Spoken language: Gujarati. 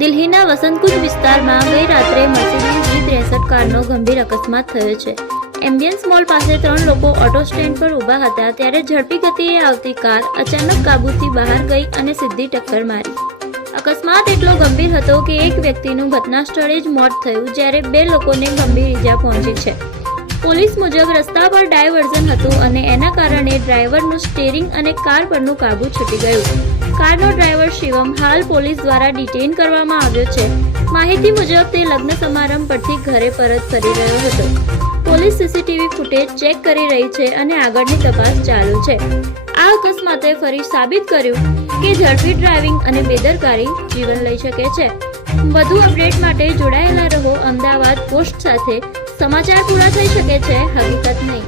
દિલ્હીના વસંતકુંજ વિસ્તારમાં ગઈ રાત્રે મર્સિડીઝ G63 કારનો ગંભીર અકસ્માત થયો છે। એમ્બિયન્સ મોલ પાસે 3 લોકો ઓટો સ્ટેન્ડ પર ઊભા હતા ત્યારે ઝડપી ગતિએ આવતી કાર અચાનક કાબૂથી બહાર ગઈ અને સીધી ટક્કર મારી। અકસ્માત એટલો ગંભીર હતો કે એક વ્યક્તિનું ઘટના સ્થળે જ મોત થયું જ્યારે 2 લોકોને ગંભીર ઈજા પહોંચી છે। પોલીસ મુજબ રસ્તા પર ડાયવર્ઝન હતું અને એના કારણે ડ્રાઈવરનું સ્ટીયરિંગ અને કાર પરનું કાબુ છૂટી ગયું। કારનો ડ્રાઈવર શિવમ હાલ પોલીસ દ્વારા ડિટેઇન કરવામાં આવ્યો છે। માહિતી મુજબ તે લગ્ન સમારંભ પરથી ઘરે પરત ફરી રહ્યો હતો। પોલીસ સીસીટીવી ફૂટેજ ચેક કરી રહી છે અને આગળની તપાસ ચાલુ છે। આ અકસ્માતે ફરી સાબિત કર્યું કે ઝડપી ડ્રાઇવિંગ અને બેદરકારી જીવન લઈ શકે છે। વધુ અપડેટ માટે જોડાયેલા રહો અમદાવાદ પોસ્ટ સાથે। સમાચાર પૂરા થઈ શકે છે, હકીકત નહીં।